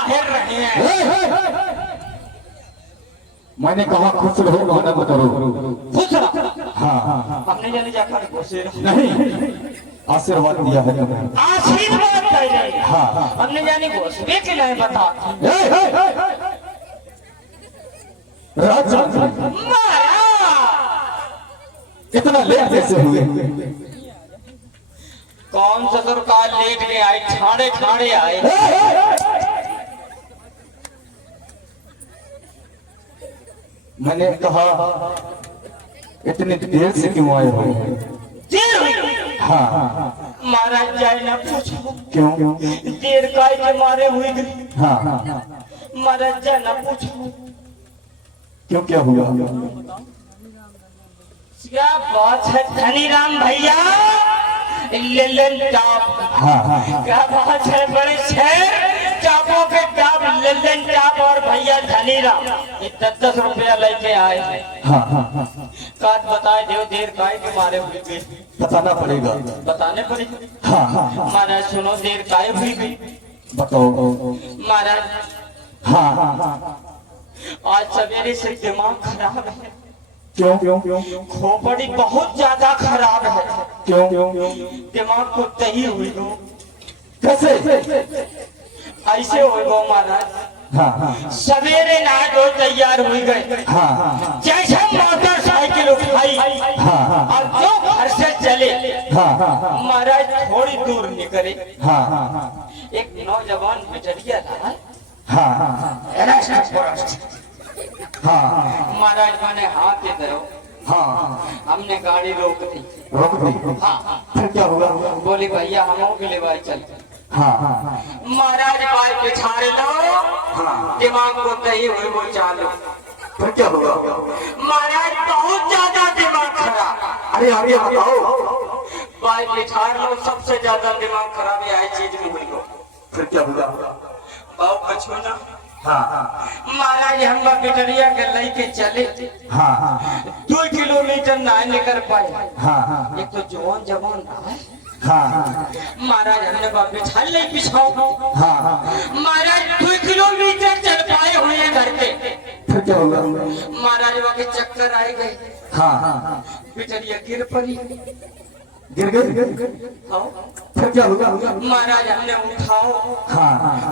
बाहर रहे हैं। मैंने कहा खुश रहो मना मत करो। खुश रहो। हाँ हमने जाने जाकर खुश रहो। नहीं, आशीर्वाद दिया है तुमने। आशीर्वाद दे रहे हैं। हाँ हमने जाने घोषणे के लिए बता राजा इतना लेट कैसे हुए? कौन ससुर का लेट के आए, ठाड़े ठाड़े आए। मैंने कहा इतनी देर से क्यों आए हो? देर हुई। हाँ महाराज जाए ना पूछो क्यों? देर काय के मारे हुई गई। हाँ महाराज जाए ना पूछो क्यों, क्या हुआ? क्या बात है धनीराम भैया, लेलन टाप। हाँ क्या बात है बड़े शहर टापों के टाप, लेलन टाप और भैया धनीराम ये 10-10 रुपया लेके आए हैं। हाँ काट बताए देव देर काय के मारे हुई गई। बताना पड़ेगा। बताने पड़ेगा। हाँ महाराज सुनो देर काय हुई गई। बताओ। महाराज हाँ आज सवेरे से दिमाग खराब है। क्यों? खोपड़ी बहुत ज्यादा खराब है। क्यों? दिमाग को तही हुई हो। कैसे? ऐसे हो गो महाराज। हाँ सवेरे नहा धो तैयार हुई गए। हाँ जैसे मोटरसाइकिल उठाई हाँ और जो घर से चले हाँ महाराज थोड़ी दूर निकले। हाँ एक नौजवान बिचड़िया था। महाराज मैंने हाथ दे दो। हमने गाड़ी रोक दी। फिर क्या हुआ? बोली भैया हम के लिए भाई चल। महाराज बाल बिछाड़ दो, दिमाग को तही हुई वो चालू। फिर क्या हुआ? महाराज बहुत ज्यादा दिमाग खराब। अरे आगे बताओ। बाल बिछाड़ लो, सबसे ज्यादा दिमाग खराब है चीज में हुई हो। फिर क्या हुआ? बाबू कछो ना। हाँ महाराज हम बिटरिया के लेके चले। 2 किलोमीटर ना निकल पाए। एक तो जवान रहा। महाराज हमने बाबू छाल नहीं पिछाओ। महाराज 2 किलोमीटर चल पाए हुए घर पे। फिर क्या हुआ? महाराज वहाँ के चक्कर आए गए। बिटरिया गिर पड़ी। गिर गई? फिर क्या हुआ? महाराज हमने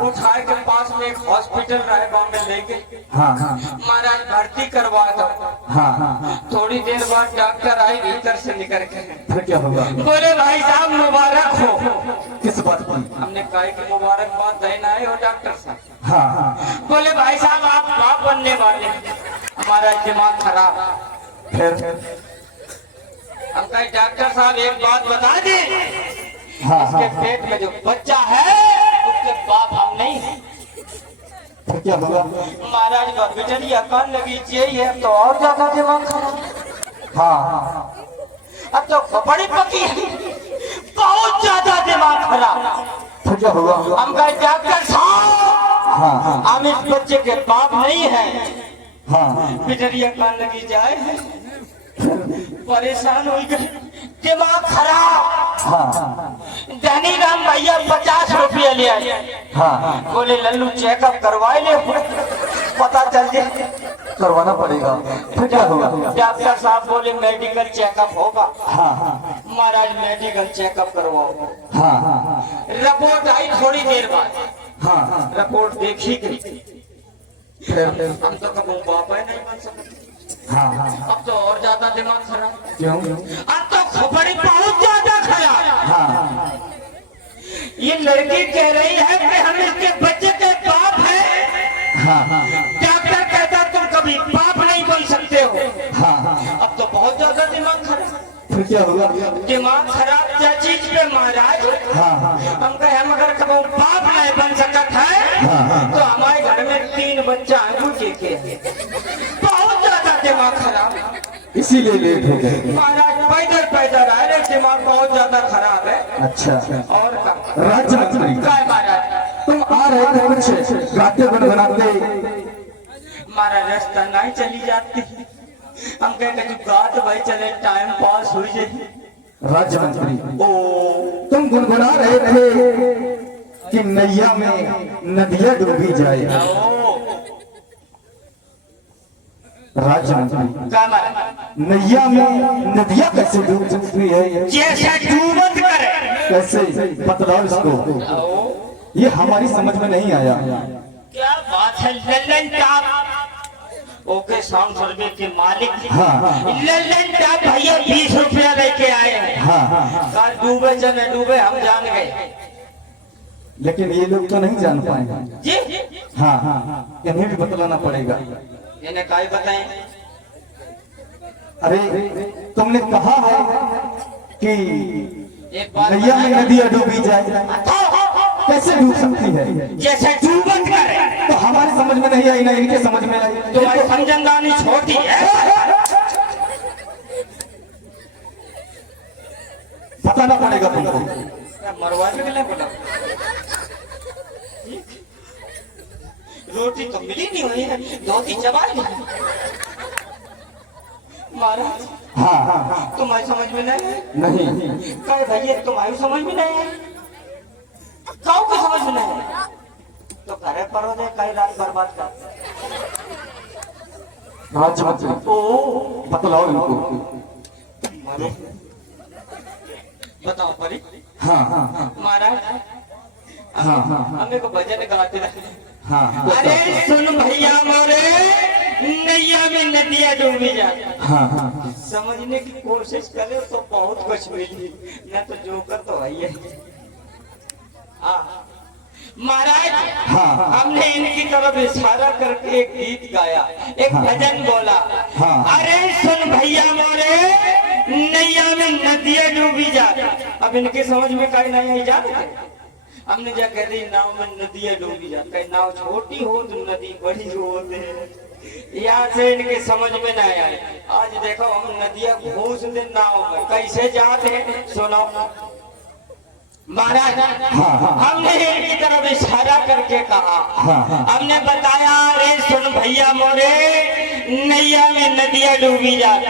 उठा के पास में एक हॉस्पिटल रहे, वहाँ में ले गए। महाराज भर्ती करवा दो। थोड़ी देर बाद डॉक्टर आए भीतर से निकल के। फिर क्या हुआ? बोले भाई साहब मुबारक हो। किस बात की? हमने कहा कि मुबारकबाद देना है। और डॉक्टर साहब बोले भाई साहब आप बाप बनने वाले। हमारा दिमाग खराब। फिर हम कहे डॉक्टर साहब एक बात बता दे, इसके पेट में जो बच्चा है उसके बाप हम नहीं है। फिर क्या हुआ? महाराज का बिटरिया कान लगी यही है तो और ज्यादा दिमाग खराब। अब तो बड़ी पकी है, बहुत ज्यादा दिमाग खराब। फिर क्या हुआ? हम कहे डॉक्टर साहब हम इस बच्चे के बाप नहीं है। बिटरिया कान लगी जाए, परेशान हो गए, दिमाग खराब। धनीराम भैया 50 रुपया ले आए। बोले लल्लू चेकअप करवाए ले, पता चल जाए। करवाना पड़ेगा। फिर क्या हुआ? डॉक्टर साहब बोले मेडिकल चेकअप होगा। महाराज मेडिकल चेकअप करवाओ। रिपोर्ट आई थोड़ी देर बाद। रिपोर्ट देखी गई। हम तो कभी बाप नहीं बन सकते। अब तो और ज्यादा दिमाग खराब। क्यों? अब तो खोपड़ी बहुत ज्यादा खराब। ये लड़की कह रही है कि हम इसके बच्चे के बाप हैं। डॉक्टर कहता तुम कभी बाप नहीं बन सकते हो। अब तो बहुत ज्यादा दिमाग खराब। फिर क्या हुआ? दिमाग खराब क्या चीज पे महाराज? हम कहे हम अगर कभी बाप नहीं बन सकता है तो हमारे घर में 3 बच्चा अंगूठे के। बहुत ज्यादा दिमाग खराब, इसीलिए लेट हो गए। महाराज पैदल पैदल आ रहे, दिमाग बहुत ज्यादा खराब है। अच्छा और राज्य महाराज तुम आ रहे थे कुछ गाते गुनगुनाते। हमारा रास्ता नहीं चली जाती। हम कहते तू गात भाई चले टाइम पास हो जाए। राज्य मंत्री तुम गुनगुना रहे थे कि नैया में नदियां डूबी जाए। राजा क्या मारा? नैया में नदियां कैसे डूब सकती है? जैसा डूबत करे कैसे बतलाओ इसको, ये हमारी समझ में नहीं आया। क्या बात है? लल्लन टॉप ओके साउंड सर्वे के मालिक लल्लन टॉप भैया 20 रुपया लेके आए हैं। कार डूबे चले डूबे हम जान गए, लेकिन ये लोग तो नहीं जान पाए जी। हाँ, इन्हें भी बतलाना पड़ेगा। इन्हें काय बताएं? अरे तुमने कहा है कि एक बात नैया में नदियां डूबी जाए, कैसे डूब सकती है? जैसे डूबत करे तो हमारी समझ में नहीं आई, ना इनके समझ में आई। तुम्हारी समझदानी छोटी है, बताना पड़ेगा तुमको। मरवा के लिए बोला रोटी तो मिली नहीं हुई है, धोती चबा ली महाराज। हाँ, तुम्हारी समझ में नहीं है? नहीं। कहे भैया तुम्हारी समझ में नहीं है, काऊ की समझ में नहीं है, तो करे परो दे कई रात बर्बाद कर। राजमंत्री ओ बतलाओ इनको। मारो बताओ परी। हाँ, महाराज हमें को भजन गाते रहे। हाँ, अरे सुन भैया मोरे नैया में नदियां डूबी जाए। हाँ, समझने की कोशिश करे तो बहुत कुछ मिली, न तो जोकर तो है ही है। महाराज हमने इनकी तरफ इशारा करके एक गीत गाया, एक भजन बोला। अरे सुन भैया मोरे नैया में नदियां डूबी जाए। अब इनकी समझ में कहीं नहीं जाते, हमने जा कह दी नाव में नदियां डूबी जाए, कहीं नाव छोटी हो तो नदी बड़ी हो, यहाँ से इनके समझ में नहीं आए। आज देखो हम नदियां घूस दे नाव में कैसे जाते हैं, सुनो महाराज। हमने इनकी तरफ इशारा करके कहा, हमने बताया अरे सुन भैया मोरे नैया में नदियां डूबी जाती।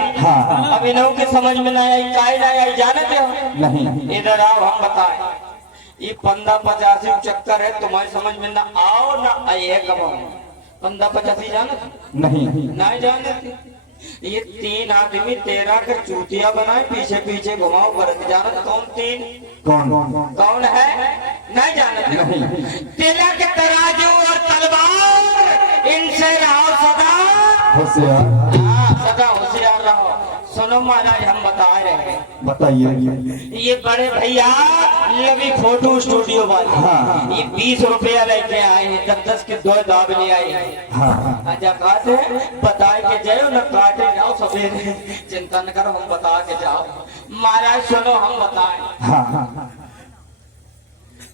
अब इन्हों के समझ में नहीं आई, काहे नहीं आई जानते हो? नहीं। इधर आओ हम बताएं। ये 15-85 चक्कर है, तुम्हारी समझ में ना आओ ना आए। कब 15-85 जानते? नहीं जानते। ये 3 आदमी 13 के चूतिया बनाए, पीछे पीछे घुमाओ करके। जानते कौन 3? कौन है? नहीं जानते। तेला के तराजू और तलवार, इनसे रहो सदा होशियार। सदा होशियार रहो। सुनो महाराज हम बता रहे हैं, बताइए। ये बड़े भैया लवी फोटो स्टूडियो वाले ये 20 रुपया लेके आए हैं, 10-10 के 2 दाब ले आए हैं। आजा काटे बताए के जाओ न काटे जाओ सवेरे, चिंता न करो हम बता के जाओ। महाराज सुनो हम बताएं।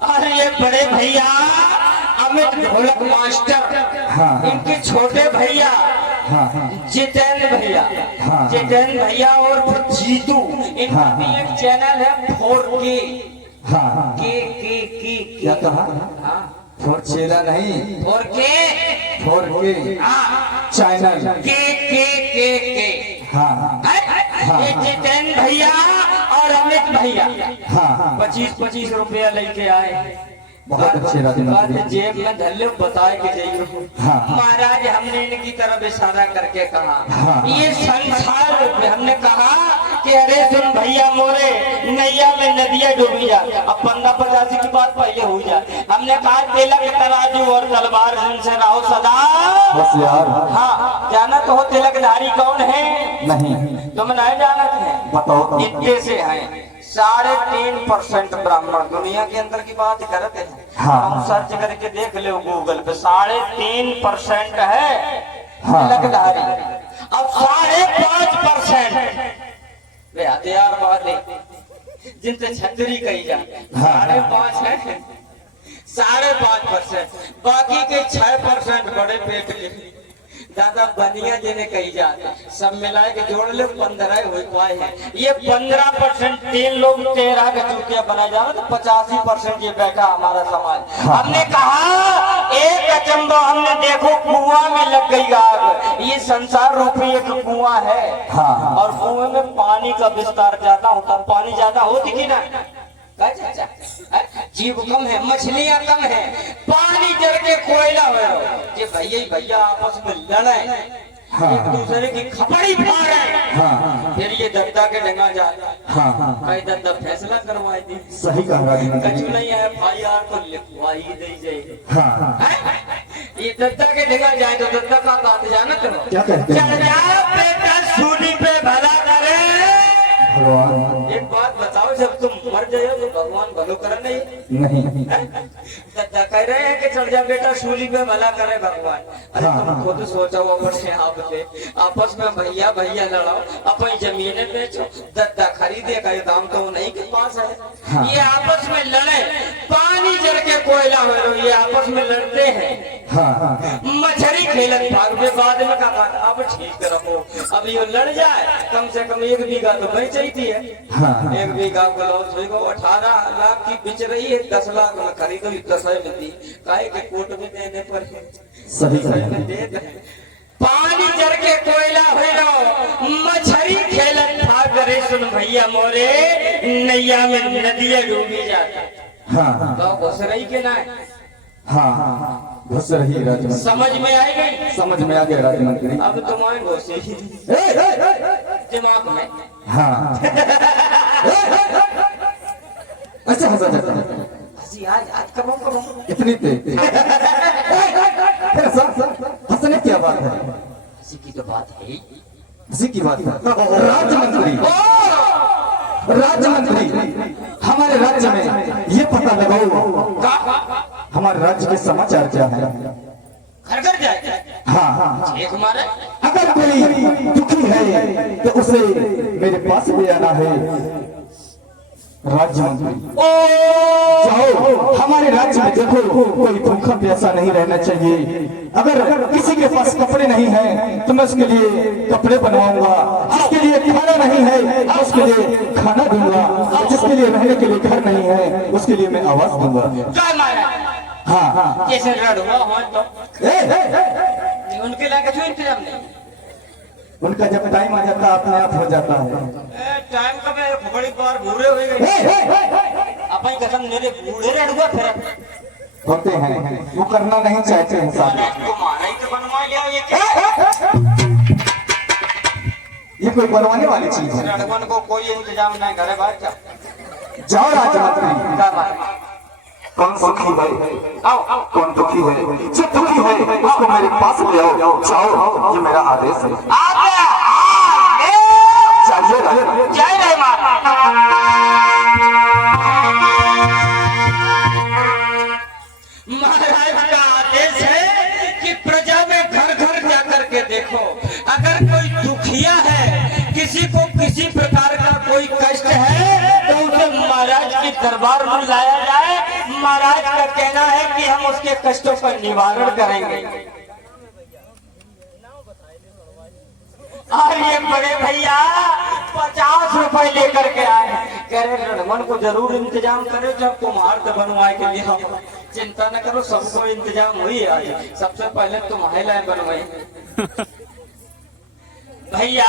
अरे ये बड़े भैया अमित ढोलक मास्टर, इनके छोटे भैया जितेंद्र भैया और जीतू, इनका भी एक चैनल है 4K। क्या कहा? 4 नहीं, 4K चैनल। ये जितेंद्र भैया और अमित भैया 25-25 रुपया लेके आए। बहुत अच्छे राजनीति। जेब में धल्ले बताए के जाइए। महाराज हमने इनकी तरफ इशारा करके कहा, ये संसार में हमने कहा कि अरे सुन भैया मोरे नैया में नदियां डूबी जा। अब 15-85 की बात पहले हो जाए। हमने कहा तेला के तराजू और तलवार से रहो सदा होशियार। हाँ, जाना तो हो तिलकधारी कौन है? नहीं। तुम नहीं जानते हैं? बताओ। इतने से है 3.5% ब्राह्मण दुनिया के अंदर की बात करते हैं। हम सर्च करके देख लो गूगल पे, 3.5% है तिलकधारी। अब 5.5% यार बात है, जिनसे छतरी कही जाए 5.5 है, 5.5%। बाकी के 6% बड़े पेट के दादा बनिया जिन्हें कही जाते, सब मिला के जोड़ ले 15 हो पाए हैं। ये 15% 3 लोग 13 का चूतिया बना जाओ तो 85% ये बैठा हमारा समाज। हमने कहा एक अचंबा हमने देखो कुआं में लग गई आग। ये संसार रूपी एक कुआं है और कुएं में पानी का विस्तार ज्यादा होता, पानी ज्यादा होती कि ना? का चाचा जीव कम है, मछलियां कम है, पानी जर के कोयला हो ये भैया ही भैया आपस में लड़े, एक दूसरे की खपड़ी फाड़े, फिर ये दद्दा के डंगा जाए, कई दद्दा फैसला करवाए दी। सही कहा कचू नहीं है FIR तो लिखवाई दे जाए। ये दद्दा के डंगा जाए तो दद्दा का बात जाना करो क्या कहते हैं? चल जा बेटा सूली पे भला करे। भगवान एक बात बताओ, जब तुम मर जाओ तो भगवान भलो करे नहीं? दद्दा कह रहे हैं कि चल जा बेटा सूली पे भला करे भगवान। अरे तुम खुद सोचो, अपन से आपस में भैया भैया लड़ाओ, अपनी जमीनें बेचो, दद्दा खरीदे का दाम तो नहीं के पास है। ये आपस में लड़े, पानी जर के कोयला हो, ये आपस में लड़ते हैं। मछली खेलत भाग में बाद में का अब ठीक रखो, अब ये लड़ जाए कम से कम 1 बीघा तो बेच ही थी है। 1 बीघा को 18 लाख की बिच रही है, 10 लाख में खरीदो, 10 मिलती काहे के कोर्ट में देने पर है। सही पानी जर के कोयला हो रहो, मछली खेलत भाग रे सुन भैया मोरे, नैया में नदिया डूबी जाता। तो घुस रही के ना घुस रही राजमंत्री। समझ में आई गई? समझ में आ गया राजमंत्री। अब तुम्हारे घुसे ही दिमाग में। अच्छा हंसा आज कब इतनी तेज हंसने क्या बात है? हंसी की तो बात है, हंसी की बात है। राजमंत्री हमारे राज्य में ये पता लगाओ हमारे राज्य के समाचार क्या है? घर घर जाए। एक हमारे अगर कोई दुखी है तो उसे मेरे पास ले आना है। राज्य मंत्री जाओ हमारे राज्य में देखो, कोई भूखा प्यासा नहीं रहना चाहिए। अगर किसी के पास कपड़े नहीं हैं तो मैं उसके लिए कपड़े बनवाऊंगा, जिसके लिए खाना नहीं है उसके लिए खाना दूंगा, जिसके लिए रहने के लिए घर नहीं है उसके लिए मैं आवास दूंगा। जैसे लड़ूंगा तो उनके लायक जो इंतजाम नहीं, उनका जब टाइम आ जाता अपने आप हो जाता है। टाइम कब है? बड़ी बार बूढ़े हो गए अपन कसम, मेरे बूढ़े लड़ूंगा फिर होते हैं, वो करना नहीं चाहते हैं साथ। को मारा ही तो बनवा लिया। ये क्या ये कोई बनवाने वाली चीज है? लड़कन को कोई इंतजाम नहीं करे भाई। क्या जाओ राज्यमंत्री। कौन सुखी है? आओ कौन दुखी है? जो दुखी है उसको मेरे पास ले आओ। जाओ, ये मेरा आदेश है। जय जय माता। महाराज का आदेश है कि प्रजा में घर घर जाकर के देखो, अगर कोई दुखिया है, किसी को किसी प्रकार का कोई कष्ट है तो उसे महाराज के दरबार में लाया जाए। महाराज का कहना है कि हम उसके कष्टों का निवारण करेंगे। और ये बड़े भैया 50 रुपए लेकर के आए, कह रहे रमन को जरूर इंतजाम करे, जब कुम्हार तो बनवाए के लिए हम चिंता न करो, सबको इंतजाम हुई आज। सबसे पहले तुम्हारे लाए बनवाए भैया।